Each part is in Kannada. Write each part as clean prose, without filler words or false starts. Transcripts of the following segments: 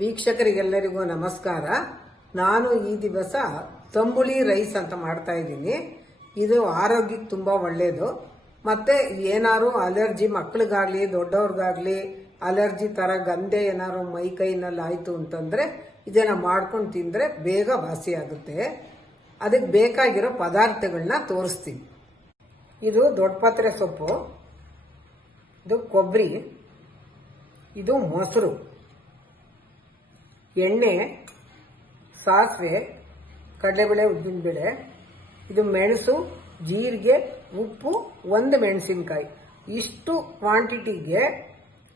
ವೀಕ್ಷಕರಿಗೆಲ್ಲರಿಗೂ ನಮಸ್ಕಾರ. ನಾನು ಈ ದಿವಸ ತಂಬುಳಿ ರೈಸ್ ಅಂತ ಮಾಡ್ತಾ ಇದ್ದೀನಿ. ಇದು ಆರೋಗ್ಯಕ್ಕೆ ತುಂಬಾ ಒಳ್ಳೆಯದು. ಮತ್ತೆ ಏನಾದ್ರು ಅಲರ್ಜಿ ಮಕ್ಕಳಿಗಾಗ್ಲಿ ದೊಡ್ಡವ್ರಿಗಾಗ್ಲಿ ಅಲರ್ಜಿ ತರ ಗಂಧೆ ಏನಾದ್ರು ಮೈ ಕೈನಲ್ಲಿ ಆಯ್ತು ಅಂತಂದ್ರೆ ಇದನ್ನ ಮಾಡ್ಕೊಂಡು ತಿಂದ್ರೆ ಬೇಗ ವಾಸಿ ಆಗುತ್ತೆ. ಅದಕ್ಕೆ ಬೇಕಾಗಿರೋ ಪದಾರ್ಥಗಳನ್ನ ತೋರಿಸ್ತೀನಿ. ಇದು ದೊಡ್ಡಪತ್ರೆ ಸೊಪ್ಪು, ಇದು ಕೊಬ್ಬರಿ, ಇದು ಮೊಸರು, ಎಣ್ಣೆ, ಸಾಸಿವೆ, ಕಡಲೆಬೇಳೆ, ಉದ್ದಿನಬೇಳೆ, ಇದು ಮೆಣಸು, ಜೀರಿಗೆ, ಉಪ್ಪು, ಒಂದು ಮೆಣಸಿನಕಾಯಿ. ಇಷ್ಟು ಕ್ವಾಂಟಿಟಿಗೆ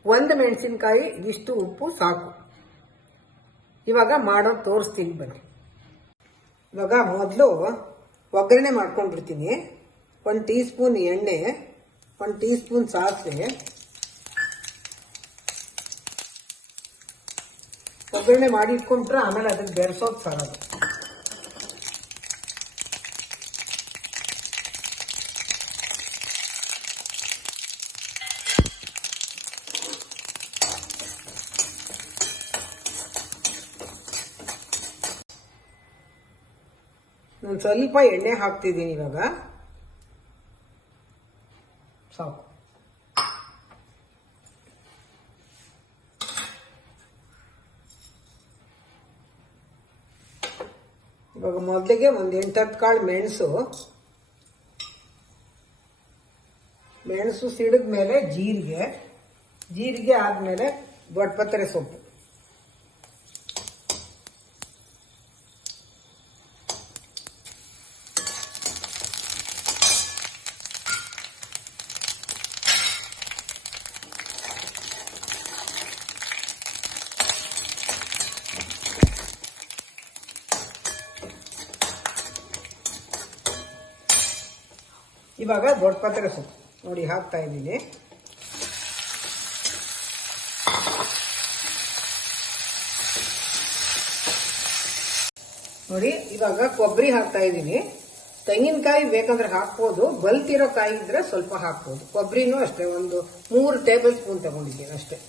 ಒಂದು ಮೆಣಸಿನಕಾಯಿ, ಇಷ್ಟು ಉಪ್ಪು ಸಾಕು. ಇವಾಗ ಮಾಡೋದು ತೋರಿಸ್ತೀನಿ ಬನ್ನಿ. ಇವಾಗ ಮೊದಲು ಒಗ್ಗರಣೆ ಮಾಡ್ಕೊಂಡ್ಬಿಡ್ತೀನಿ. 1 ಟೀ ಸ್ಪೂನ್ ಎಣ್ಣೆ, 1 ಟೀ ಸ್ಪೂನ್ ಸಾಸಿವೆ. ಒಗ್ಗರಣೆ ಮಾಡಿ ಇಟ್ಕೊಂಡ್ರೆ ಆಮೇಲೆ ಅದಕ್ಕೆ ಬೆರೆಸೋದು ಸಾಲದು. ನಾನು ಸ್ವಲ್ಪ ಎಣ್ಣೆ ಹಾಕ್ತಿದ್ದೀನಿ ಇವಾಗ, ಸಾಕು. ಇವಾಗ ಮೊದಲಿಗೆ ಒಂದು 8-10 ಕಾಳು ಮೆಣಸು ಸಿಡಿದ ಮೇಲೆ ಜೀರಿಗೆ ಆದ್ಮೇಲೆ ದೊಡ್ಡಪತ್ರೆ ಸೊಪ್ಪು. ಇವಾಗ ದೊಡ್ಡಪತ್ರೆ ಸೊಪ್ಪು ನೋಡಿ ಹಾಕ್ತಾ ಇದ್ದೀನಿ. ನೋಡಿ ಇವಾಗ ಕೊಬ್ಬರಿ ಹಾಕ್ತಾ ಇದ್ದೀನಿ. ತೆಂಗಿನಕಾಯಿ ಬೇಕಂದ್ರೆ ಹಾಕ್ಬೋದು, ಬಲ್ತಿರೋ ಕಾಯಿ ಇದ್ರೆ ಸ್ವಲ್ಪ ಹಾಕ್ಬೋದು. ಕೊಬ್ಬರಿನೂ ಅಷ್ಟೇ ಒಂದು 3 ಟೇಬಲ್ ಸ್ಪೂನ್ ತಗೊಂಡಿದ್ದೀನಿ ಅಷ್ಟೇ.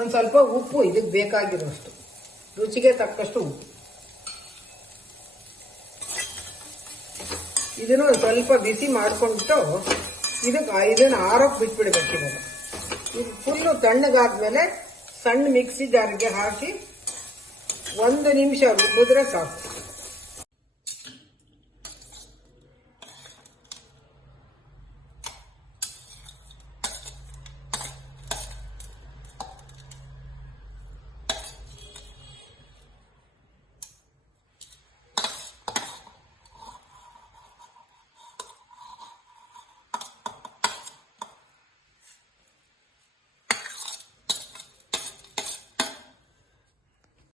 ಒಂದು ಸ್ವಲ್ಪ ಉಪ್ಪು, ಇದಕ್ಕೆ ಬೇಕಾಗಿರೋಷ್ಟು, ರುಚಿಗೆ ತಕ್ಕಷ್ಟು ಉಪ್ಪು. ಇದನ್ನು ಸ್ವಲ್ಪ ಬಿಸಿ ಮಾಡಿಕೊಂಡು ಇದನ್ನ ಆರೋಕ್ ಬಿಟ್ಬಿಡ್ಬೇಕು. ಇವಾಗ ಇದು ಫುಲ್ಲು ತಣ್ಣಗಾದ್ಮೇಲೆ ಸಣ್ಣ ಮಿಕ್ಸಿ ಜಾರ್ಗೆ ಹಾಕಿ 1 ನಿಮಿಷ ರುಬ್ಬಿದ್ರೆ ಸಾಕು.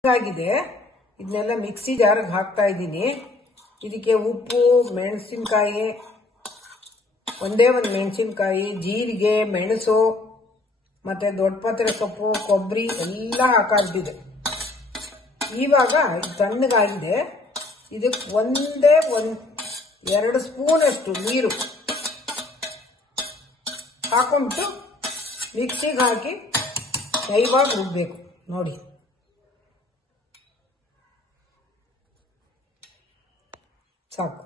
ಆಗಿದೆ, ಇದನ್ನೆಲ್ಲ ಮಿಕ್ಸಿ ಜಾರ್ಗೆ ಹಾಕ್ತಾ ಇದ್ದೀನಿ. ಇದಕ್ಕೆ ಉಪ್ಪು, ಮೆಣಸಿನಕಾಯಿ, ಒಂದೇ ಒಂದು ಮೆಣಸಿನಕಾಯಿ, ಜೀರಿಗೆ, ಮೆಣಸು, ಮತ್ತೆ ದೊಡ್ಡಪತ್ರೆ ಸೊಪ್ಪು, ಕೊಬ್ಬರಿ ಎಲ್ಲ ಹಾಕಾಗ್ತಿದೆ. ಇವಾಗ ತಣ್ಣಗಾಗಿದೆ. ಇದಕ್ಕೆ ಒಂದೇ 2 ಸ್ಪೂನ್ ಅಷ್ಟು ನೀರು ಹಾಕೊಂಡ್ಬಿಟ್ಟು ಮಿಕ್ಸಿಗೆ ಹಾಕಿ ನೈವಾಗಿ ರುಬ್ಬೇಕು. ನೋಡಿ ಸಾಕು.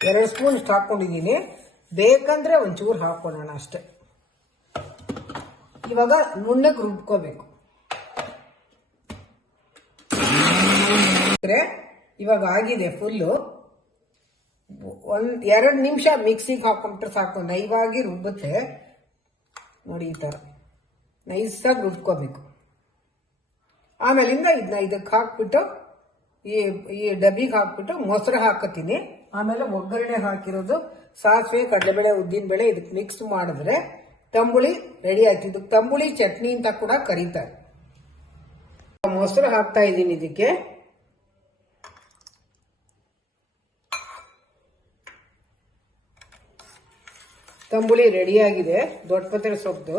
2 ಸ್ಪೂನ್ ಇಷ್ಟು ಹಾಕೊಂಡಿದ್ದೀನಿ. ಬೇಕಂದ್ರೆ ಒಂಚೂರು ಹಾಕೊಳ್ಳೋಣ ಅಷ್ಟೆ. ಇವಾಗ ನುಣ್ಣಗೆ ರುಬ್ಕೋಬೇಕು. ಇವಾಗ ಆಗಿದೆ ಫುಲ್ಲು. 2 ನಿಮಿಷ ಮಿಕ್ಸಿಗೆ ಹಾಕೊಂಡ್ರೆ ಸಾಕು, ನೈವಾಗಿ ರುಬ್ಬುತ್ತೆ. ನೋಡಿ ಈ ತರ ನೈಸಾಗಿ ರುಬ್ಕೋಬೇಕು. ಆಮೇಲಿಂದ ಇದಕ್ಕೆ ಹಾಕ್ಬಿಟ್ಟು ಈ ಡಬ್ಬಿಗೆ ಹಾಕ್ಬಿಟ್ಟು ಮೊಸರು ಹಾಕತ್ತೀನಿ. ಆಮೇಲೆ ಒಗ್ಗರಣೆ ಹಾಕಿರೋದು ಸಾಸಿವೆ, ಕಡಲೆಬೇಳೆ, ಉದ್ದಿನಬೇಳೆ ಇದಕ್ಕೆ ಮಿಕ್ಸ್ ಮಾಡಿದ್ರೆ ತಂಬುಳಿ ರೆಡಿ ಆಯ್ತು. ಇದಕ್ಕೆ ತಂಬುಳಿ ಚಟ್ನಿ ಅಂತ ಕೂಡ ಕರೀತಾರೆ. ಮೊಸರು ಹಾಕ್ತಾ ಇದ್ದೀನಿ ಇದಕ್ಕೆ. ತಂಬುಳಿ ರೆಡಿಯಾಗಿದೆ ದೊಡ್ಡಪತ್ರೆ ಸೊಪ್ಪು.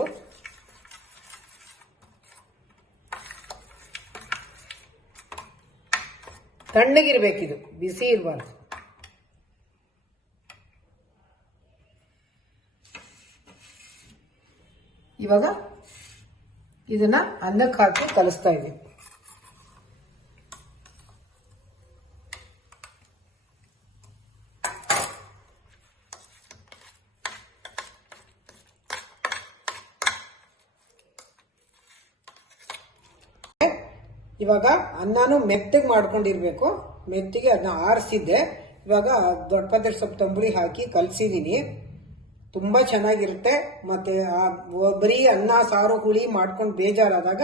ತಣ್ಣಗಿರ್ಬೇಕಿದು, ಬಿಸಿ ಇರಬಾರ್ದು. ಇವಾಗ ಇದನ್ನ ಅನ್ನಕ್ಕೆ ಹಾಕಿ ಕಲಿಸ್ತಾ ಇದ್ದೀನಿ. ಇವಾಗ ಅನ್ನನು ಮೆತ್ತಗೆ ಮಾಡ್ಕೊಂಡಿರ್ಬೇಕು. ಮೆತ್ತಿಗೆ ಅದನ್ನ ಆರಿಸಿದ್ದೆ. ಇವಾಗ ದೊಡ್ಡ ಪತ್ರೆ ಸೊಪ್ಪು ತಂಬುಳಿ ಹಾಕಿ ಕಲಸಿದೀನಿ. ತುಂಬಾ ಚೆನ್ನಾಗಿರುತ್ತೆ. ಮತ್ತೆ ಬರೀ ಅನ್ನ ಸಾರು ಹುಳಿ ಮಾಡ್ಕೊಂಡು ಬೇಜಾರಾದಾಗ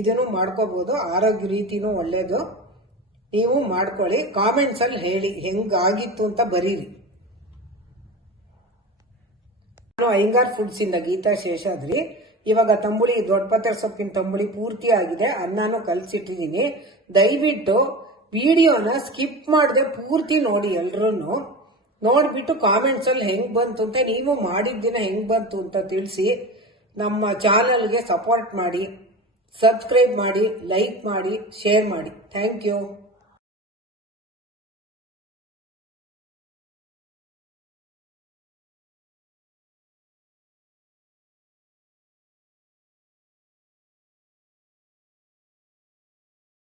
ಇದನ್ನು ಮಾಡ್ಕೋಬಹುದು. ಆರೋಗ್ಯ ರೀತಿನೂ ಒಳ್ಳೇದು. ನೀವು ಮಾಡ್ಕೊಳ್ಳಿ. ಕಾಮೆಂಟ್ಸ್ ಅಲ್ಲಿ ಹೇಳಿ ಹೆಂಗಾಗಿತ್ತು ಅಂತ ಬರೀರಿ. ನಾನು ಅಯ್ಯಂಗಾರ್ ಫುಡ್ಸ್ ಇಂದ ಗೀತಾ ಶೇಷಾದ್ರಿ. ಇವಾಗ ತಂಬುಳಿ ದೊಡ್ಡ ಪತ್ರೆ ಸೊಪ್ಪಿನ ತಂಬುಳಿ ಪೂರ್ತಿ ಆಗಿದೆ. ಅನ್ನನೂ ಕಲಸಿಟ್ಟಿದ್ದೀನಿ. ದಯವಿಟ್ಟು ವಿಡಿಯೋನ ಸ್ಕಿಪ್ ಮಾಡದೆ ಪೂರ್ತಿ ನೋಡಿ. ಎಲ್ರೂ ನೋಡ್ಬಿಟ್ಟು ಕಾಮೆಂಟ್ಸ್ ಅಲ್ಲಿ ಹೆಂಗ್ ಬಂತು ಅಂತ, ನೀವು ಮಾಡಿದ್ದಿನ ಹೆಂಗ್ ಬಂತು ಅಂತ ತಿಳಿಸಿ. ನಮ್ಮ ಚಾನಲ್ಗೆ ಸಪೋರ್ಟ್ ಮಾಡಿ, ಸಬ್ಸ್ಕ್ರೈಬ್ ಮಾಡಿ, ಲೈಕ್ ಮಾಡಿ, ಶೇರ್ ಮಾಡಿ. Thank you.